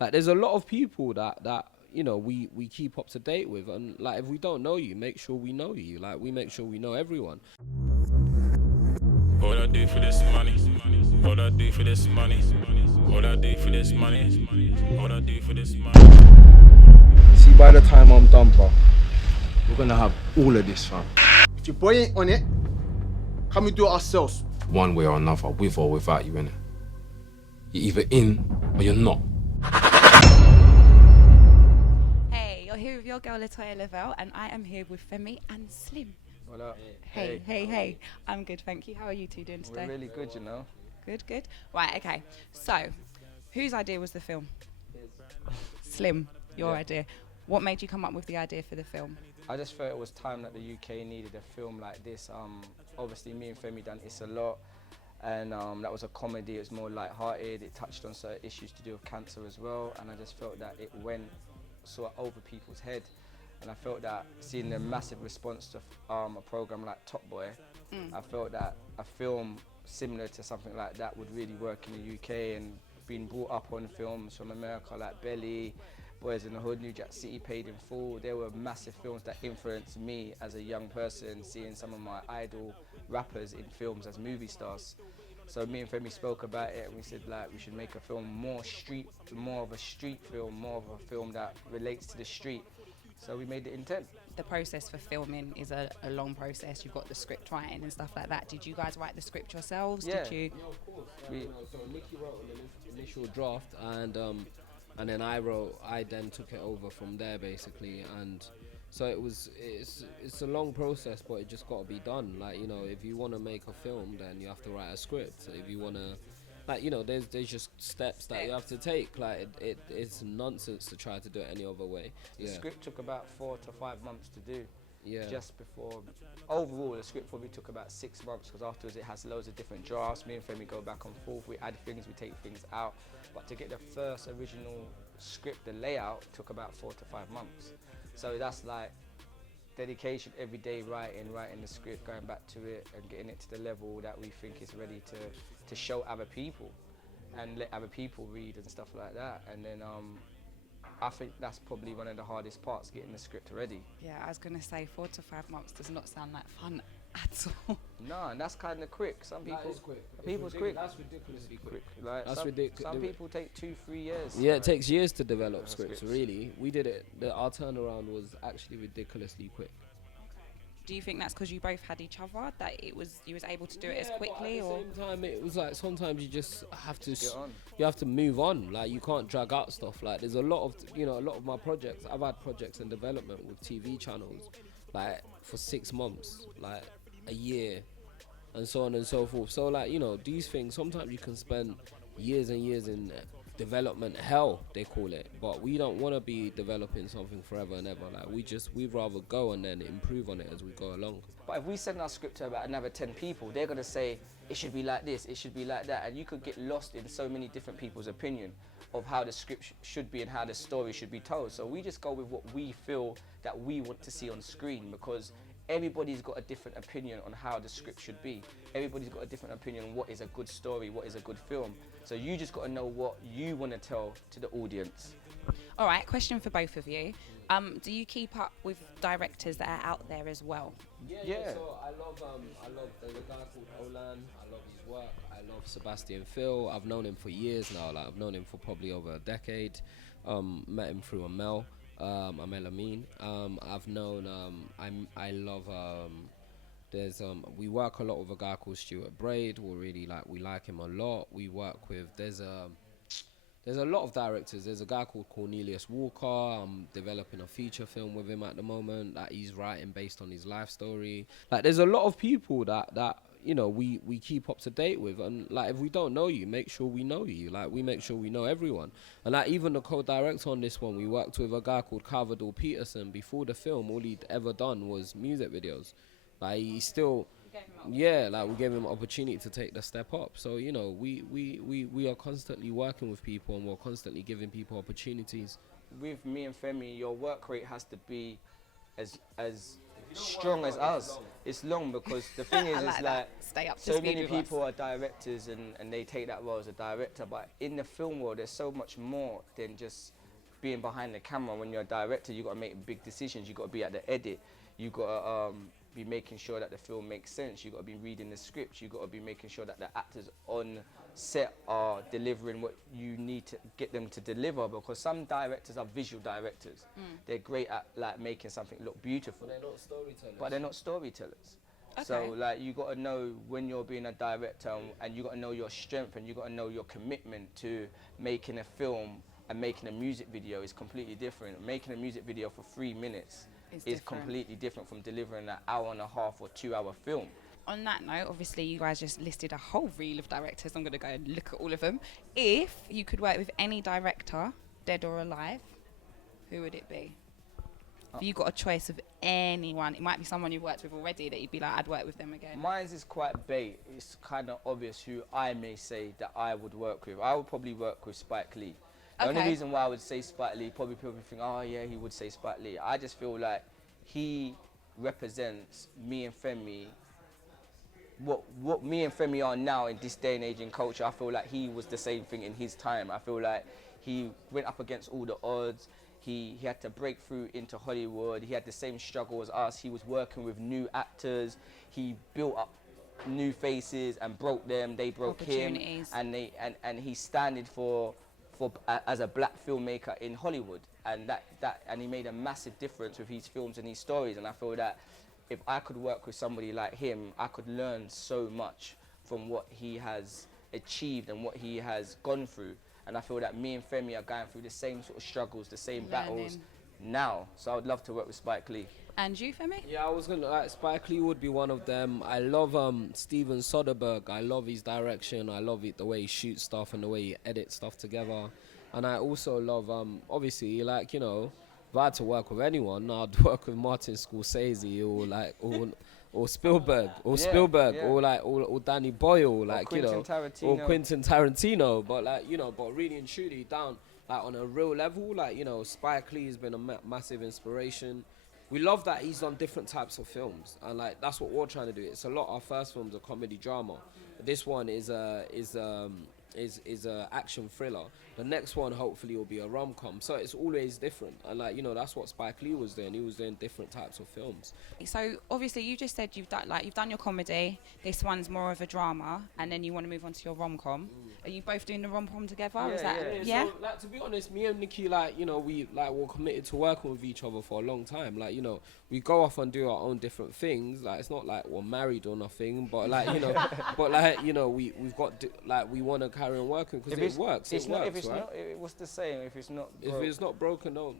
Like, there's a lot of people that we keep up to date with, and like if we don't know you, make sure we know you. Like, we make sure we know everyone. What I do for this money? What I do for this money? What I do for this money? What I do for this money? See, by the time I'm done, bro, we're gonna have all of this, fam. If your boy ain't on it, can we do it ourselves? One way or another, with or without you, innit? You're either in or you're not. Hey, you're here with your girl Latoya Lovell, and I am here with Femi and Slim. What up? Hey. I'm good, thank you. How are you two doing today? We're really good, you know. Good. Right, okay. So, whose idea was the film? Slim, your idea. What made you come up with the idea for the film? I just felt it was time that the UK needed a film like this. Obviously, me and Femi done It's a Lot, and that was a comedy. It was more light-hearted. It touched on certain issues to do with cancer as well, and I just felt that it went sort of over people's head. And I felt that seeing the massive response to a program like Top Boy, I felt that a film similar to something like that would really work in the UK, and being brought up on films from America like Belly, Boys in the Hood, New Jack City, Paid in Full. They were massive films that influenced me as a young person, seeing some of my idol rappers in films as movie stars. So me and Femi spoke about it, and we said like we should make a film more of a street film, more of a film that relates to the street. So we made the intent. The process for filming is a long process. You've got the script writing and stuff like that. Did you guys write the script yourselves? Yeah. Did you? Yeah, of course. So Nicky wrote an initial draft, and then I then took it over from there basically, and so it's a long process, but it just got to be done. Like, if you want to make a film, then you have to write a script. If you want to, there's just steps that you have to take. Like, it's nonsense to try to do it any other way. The script took about 4 to 5 months to do. Yeah. Just before, overall the script probably took about 6 months, because afterwards it has loads of different drafts. Me and Femi go back and forth, we add things, we take things out. But to get the first original script, the layout, took about 4 to 5 months. So that's like dedication every day, writing the script, going back to it and getting it to the level that we think is ready to show other people and let other people read and stuff like that. And then I think that's probably one of the hardest parts, getting the script ready. Yeah, I was gonna say 4 to 5 months does not sound like fun at all. No, and that's kind of quick. Some people, That is quick. people's quick. That's ridiculously quick. Like That's some, ridiculous. Some people take 2-3 years. Yeah, it takes years to develop scripts. scripts. Really, we did it. Our turnaround was actually ridiculously quick. Do you think that's because you both had each other, that you was able to do it as quickly, but or? at the same time, it was like sometimes you just have to Get on. you have to move on. Like, you can't drag out stuff. Like, there's a lot of my projects. I've had projects in development with TV channels, like for 6 months, like a year, and so on and so forth. So like, these things, sometimes you can spend years and years in development hell, they call it, but we don't want to be developing something forever and ever. Like, we'd rather go and then improve on it as we go along. But if we send our script to about another 10 people, they're gonna say it should be like this, it should be like that, and you could get lost in so many different people's opinion of how the script should be and how the story should be told. So we just go with what we feel that we want to see on screen, because everybody's got a different opinion on how the script should be. Everybody's got a different opinion on what is a good story, what is a good film. So you just got to know what you want to tell to the audience. All right, question for both of you. Do you keep up with directors that are out there as well? Yeah. So I love there's a guy called Olan. I love his work. I love Sebastian Phil. I've known him for years now. Like, I've known him for probably over a decade. Met him through Amel Amin. I've known I love there's we work a lot with a guy called Stuart Braid. We like him a lot. We work with there's a lot of directors. There's a guy called Cornelius Walker. I'm developing a feature film with him at the moment that he's writing based on his life story. Like, there's a lot of people that we keep up to date with, and like, if we don't know you, make sure we know you. Like, we make sure we know everyone. And like, even the co-director on this one, we worked with a guy called Carvador Peterson. Before the film, all he'd ever done was music videos. Like, he still, we gave him an opportunity to take the step up. So we are constantly working with people, and we're constantly giving people opportunities. With me and Femi, your work rate has to be as strong as us. It's long because the thing is, I like it's that. like Stay up to so speed many with us. people are directors and they take that role as a director, but in the film world, there's so much more than just being behind the camera. When you're a director, you got to make big decisions. You got to be at the edit. You got to be making sure that the film makes sense. You got to be reading the script. You got to be making sure that the actors on set are delivering what you need to get them to deliver. Because some directors are visual directors. They're great at like making something look beautiful. They're not storytellers. But they're not storytellers. Okay. So like you got to know when you're being a director, and you got to know your strength, and you got to know your commitment to making a film and making a music video is completely different. Making a music video for 3 minutes is different. completely different from delivering an hour and a half or 2 hour film. On that note, obviously you guys just listed a whole reel of directors. I'm going to go and look at all of them. If you could work with any director, dead or alive, who would it be? If you got a choice of anyone, it might be someone you've worked with already that you'd be like, I'd work with them again. Mine's is quite bait. It's kind of obvious who I may say that I would work with. I would probably work with Spike Lee. The only Okay. reason why I would say Spike Lee, probably people think, oh yeah, he would say Spike Lee. I just feel like he represents me and Femi, what me and Femi are now in this day and age in culture. I feel like he was the same thing in his time. I feel like he went up against all the odds. He had to break through into Hollywood. He had the same struggle as us. He was working with new actors. He built up new faces and broke them. They broke him. Opportunities. And he standing for as a black filmmaker in Hollywood. And and he made a massive difference with his films and his stories. And I feel that if I could work with somebody like him, I could learn so much from what he has achieved and what he has gone through. And I feel that me and Femi are going through the same sort of struggles, the same battles now. So I would love to work with Spike Lee. And you, Femi? Yeah, I was gonna like Spike Lee would be one of them. I love Steven Soderbergh. I love his direction. I love it the way he shoots stuff and the way he edits stuff together. And I also love obviously like, you know, if I had to work with anyone, I'd work with Martin Scorsese or like or Spielberg or or Danny Boyle, like, you know, or Quentin Tarantino. But like, you know, but really and truly down like on a real level, like, you know, Spike Lee has been a massive inspiration. We love that he's done different types of films, and like that's what we're trying to do. It's a lot. Our first film's a comedy drama. This one is a action thriller. The next one hopefully will be a rom-com. So it's always different, and like, you know, that's what Spike Lee was doing. He was doing different types of films. So obviously you just said you've done your comedy. This one's more of a drama, and then you want to move on to your rom-com. Are you both doing the rom-com together? Is that yeah? So, like, to be honest, me and Nicky, like, you know, we're committed to working with each other for a long time. Like, you know, we go off and do our own different things. Like, it's not like we're married or nothing, but like, you know, but like, you know, we've got we want to carry on working because it works. What's the saying? If it's not broken, don't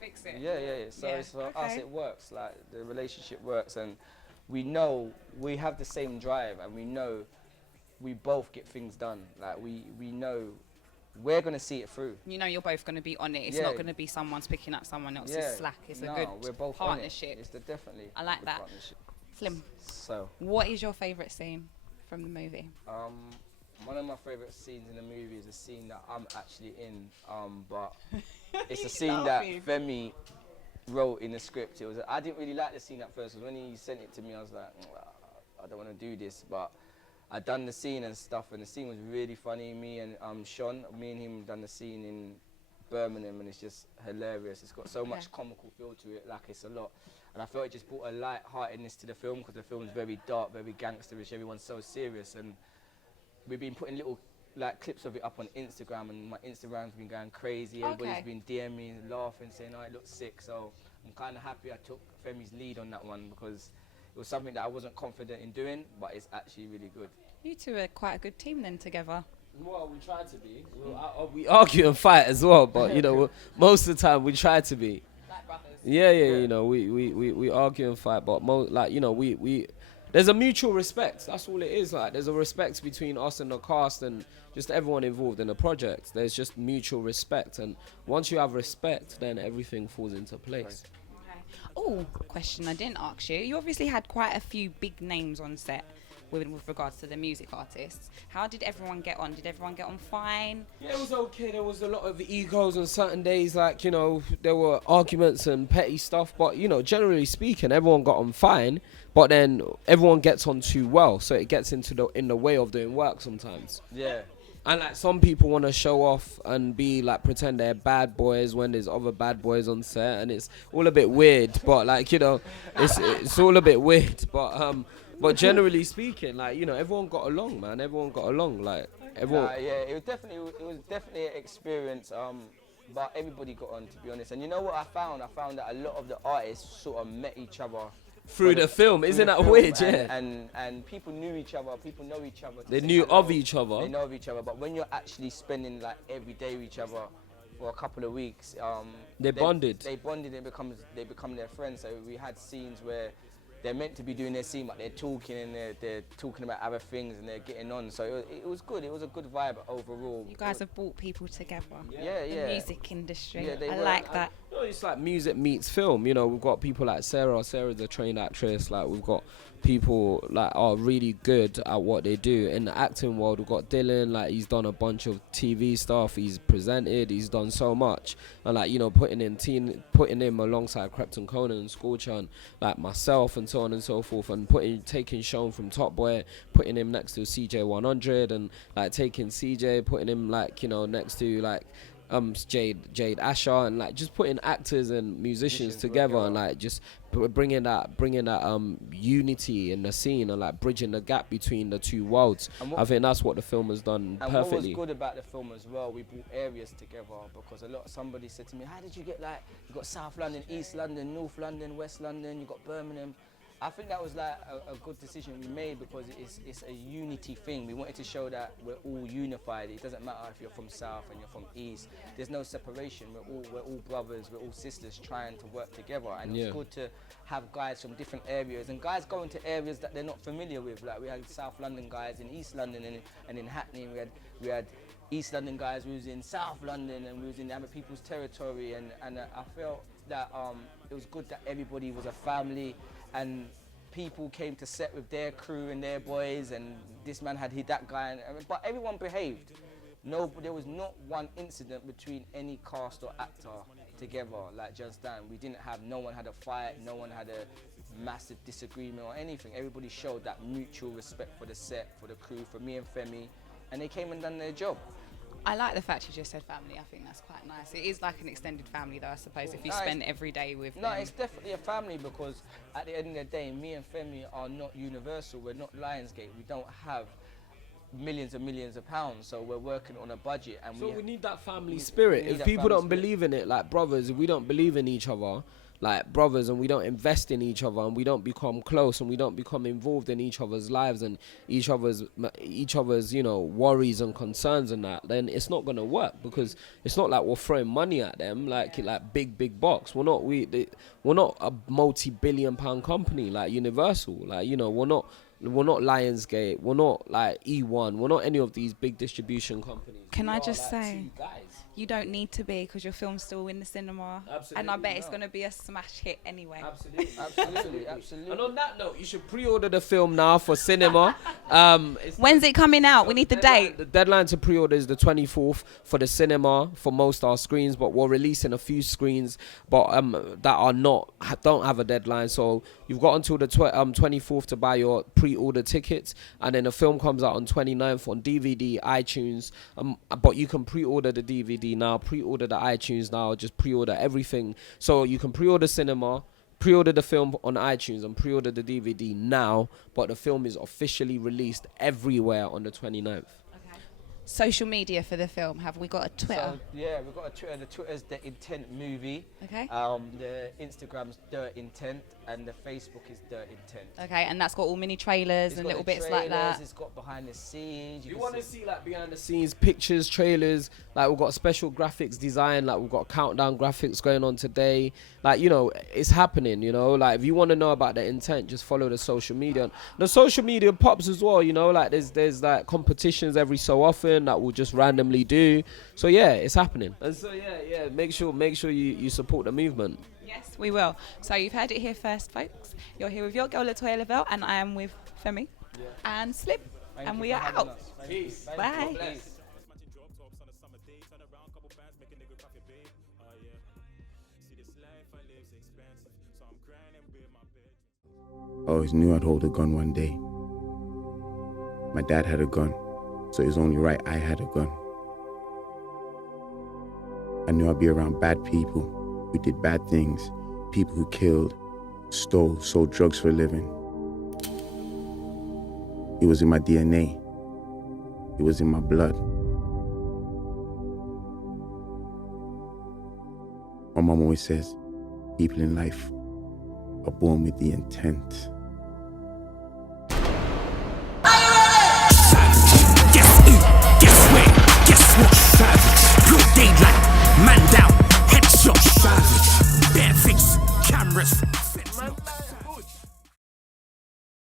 fix it. Yeah. So for us, it works. Like the relationship works, and we know we have the same drive, and we know we both get things done. Like we know we're gonna see it through. You know, you're both going to be on it. It's not going to be someone's picking up someone else's slack. It's a good we're both partnership. It's definitely. I like a good that. partnership. Slim, So what is your favourite scene from the movie? one of my favourite scenes in the movie is a scene that I'm actually in, but it's a scene that Femi wrote in the script. I didn't really like the scene at first, because when he sent it to me, I was like, I don't want to do this, but I done the scene and stuff, and the scene was really funny. Me and Sean, me and him done the scene in Birmingham, and it's just hilarious. It's got so much comical feel to it, like it's a lot. And I felt it just brought a light-heartedness to the film, because the film is very dark, very gangsterish. Everyone's so serious, and we've been putting little like clips of it up on Instagram, and my Instagram's been going crazy. Everybody's been DMing me, laughing, saying, "Oh, it looks sick." So I'm kind of happy I took Femi's lead on that one, because it was something that I wasn't confident in doing, but it's actually really good. You two are quite a good team then together. Well, we try to be. We argue and fight as well, but you know, most of the time we try to be. Like brothers. Yeah. You know, we argue and fight, but like, you know, we there's a mutual respect. That's all it is. Like, there's a respect between us and the cast and just everyone involved in the project. There's just mutual respect, and once you have respect, then everything falls into place. Okay. Oh, question I didn't ask you. You obviously had quite a few big names on set. with regards to the music artists. How did everyone get on? Did everyone get on fine? Yeah, it was okay. There was a lot of egos on certain days, like, you know, there were arguments and petty stuff, but, you know, generally speaking, everyone got on fine, but then everyone gets on too well, so it gets in the way of doing work sometimes. Yeah. And like some people want to show off and be like pretend they're bad boys when there's other bad boys on set, and it's all a bit weird. But like, you know, it's all a bit weird. But generally speaking, like, you know, everyone got along, man. Everyone got along, like everyone. Yeah, it was definitely an experience. But everybody got on, to be honest. And you know what I found? I found that a lot of the artists sort of met each other Through the film, isn't that weird? Yeah. And people knew each other. People know each other. They knew of each other. They know of each other. But when you're actually spending like every day with each other for a couple of weeks, they bonded. They bonded. They become their friends. So we had scenes where they're meant to be doing their scene, but they're talking and they're talking about other things and they're getting on. So it was good. It was a good vibe overall. You guys have brought people together. Yeah. The music industry. Yeah, I like that. No, it's like music meets film. You know, we've got people like Sarah. Sarah's a trained actress. Like, we've got people like are really good at what they do. In the acting world, we've got Dylan. Like, he's done a bunch of TV stuff. He's presented. He's done so much. And like, you know, putting him alongside Crepton Conan and Scorchan, like myself and so on and so forth, and taking Sean from Top Boy, putting him next to CJ 100, and like taking CJ, putting him like, you know, next to like Jade Asher, and like just putting actors and musicians together and like just bringing that unity in the scene and like bridging the gap between the two worlds. I think that's what the film has done perfectly. What was good about the film as well, we brought areas together, because somebody said to me, how did you get, like, you got South London, East London, North London, West London, you got Birmingham. I think that was like a good decision we made, because it's a unity thing. We wanted to show that we're all unified. It doesn't matter if you're from South and you're from East. There's no separation. We're all brothers. We're all sisters trying to work together. And it's good to have guys from different areas and guys going to areas that they're not familiar with. Like, we had South London guys in East London and in Hackney. We had East London guys who was in South London, and we was in other people's territory. And I felt that it was good that everybody was a family. And people came to set with their crew and their boys, and this man had hit that guy, but everyone behaved. No, there was not one incident between any cast or actor together like Just Dan. No one had a fight, no one had a massive disagreement or anything. Everybody showed that mutual respect for the set, for the crew, for me and Femi, and they came and done their job. I like the fact you just said family. I think that's quite nice. It is like an extended family, though, I suppose, if you spend every day with them. No, it's definitely a family, because at the end of the day, me and Femi are not Universal. We're not Lionsgate. We don't have millions and millions of pounds, so we're working on a budget. And we need that family spirit. If people don't believe in it, like brothers, if we don't believe in each other, like brothers, and we don't invest in each other, and we don't become close, and we don't become involved in each other's lives and each other's you know, worries and concerns and that, then it's not gonna work, because it's not like we're throwing money at them like big box. We're not a multi-billion-pound company like Universal. Like, you know, we're not Lionsgate. We're not like E1. We're not any of these big distribution companies. Can I just say, you don't need to be, because your film's still in the cinema. Absolutely, and I bet it's going to be a smash hit anyway. Absolutely. And on that note, you should pre-order the film now for cinema. When's it coming out? We need the date. The deadline to pre-order is the 24th for the cinema for most our screens, but we're releasing a few screens but that don't have a deadline. So you've got until the 24th to buy your pre-order tickets, and then the film comes out on 29th on DVD, iTunes. But you can pre-order the DVD now, pre-order the iTunes now, just pre-order everything. So you can pre-order cinema, pre-order the film on iTunes, and pre-order the DVD now, but the film is officially released everywhere on the 29th. Social media for the film, have we got a Twitter? So, yeah, we've got a Twitter. The Twitter's The Intent Movie. Okay. The Instagram's Dirt Intent, and the Facebook is Dirt Intent. Okay, and that's got all mini trailers and little bits like that. It's got behind the scenes. You want to see like behind the scenes pictures, trailers, like we've got special graphics design, like we've got countdown graphics going on today. Like, you know, it's happening, you know. Like, if you want to know about the intent, just follow the social media. The social media pops as well, you know, like there's like competitions every so often that we'll just randomly do. So yeah, it's happening. And so yeah, make sure you support the movement. Yes, we will. So you've heard it here first, folks. You're here with your girl Latoya Lovell, and I am with Femi. and Slim. Thank And you we for are having out. us. Thank you. Thank you. Bye. God bless. I always knew I'd hold a gun one day. My dad had a gun, so it was only right I had a gun. I knew I'd be around bad people who did bad things, people who killed, stole, sold drugs for a living. It was in my DNA. It was in my blood. My mom always says, people in life are born with the intent. Guess who? Guess where? Guess what?